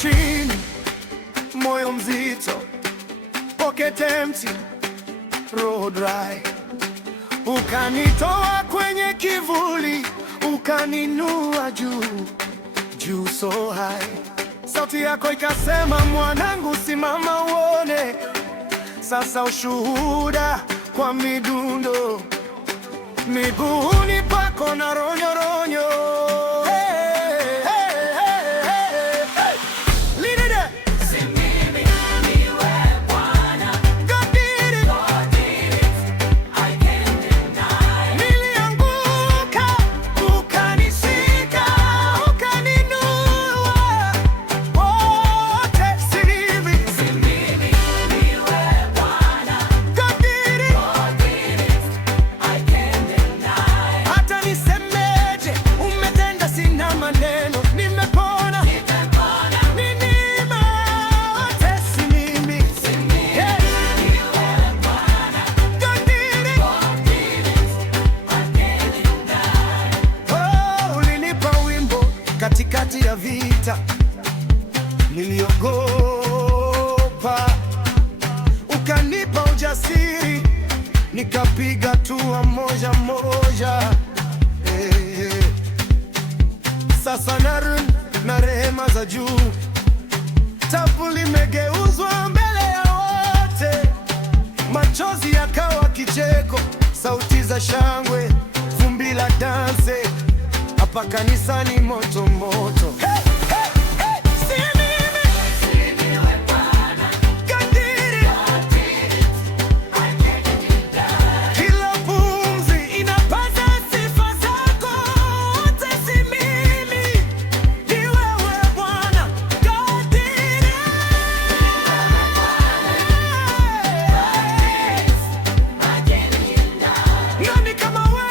chini, moyo mzito, pocket empty, roho dry. Ukanitoa kwenye kivuli, ukaninua juu juu, so high. Sauti yako ikasema, mwanangu, simama uone. Sasa ushuhuda kwa midundo, miguuni pako na ronyo ronyo. Katikati ya vita niliogopa, ukanipa ujasiri, nikapiga hatua moja moja. Sasa narudi na rehema za juu, tabu limegeuzwa mbele ya wote, machozi yakawa kicheko, sauti za shangwe, vumbi la danse. Hapa kanisani moto moto. Hey, hey, hey. Si mimi Bwana. God did it. I can't deny. Kila pumzi inapaza sifa zako. Wote si mimi, ni wewe Bwana. God did it. Nani kama wewe?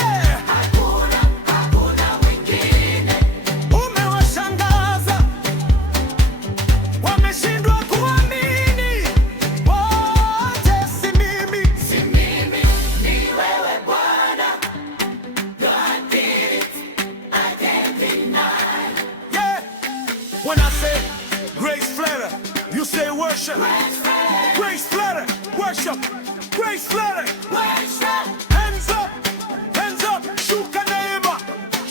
When I say Grace Flatter, you say worship. Grace Flatter, worship. Grace Flatter, worship. Hands up, hands up. Shuka neema,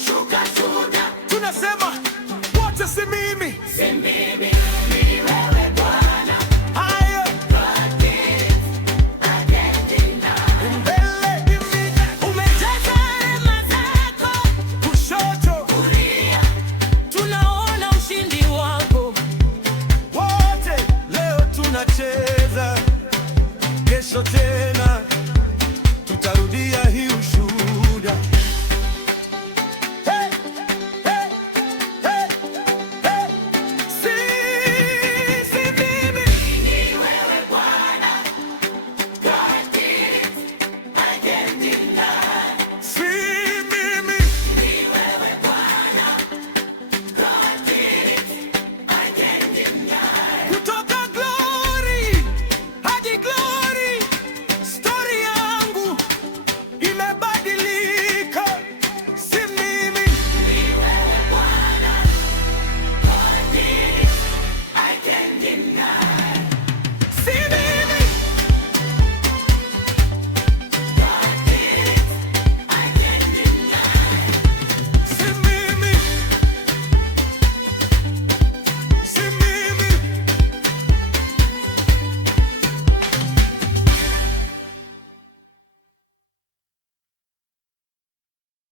shuka shuka. Tunasema wote si mimi.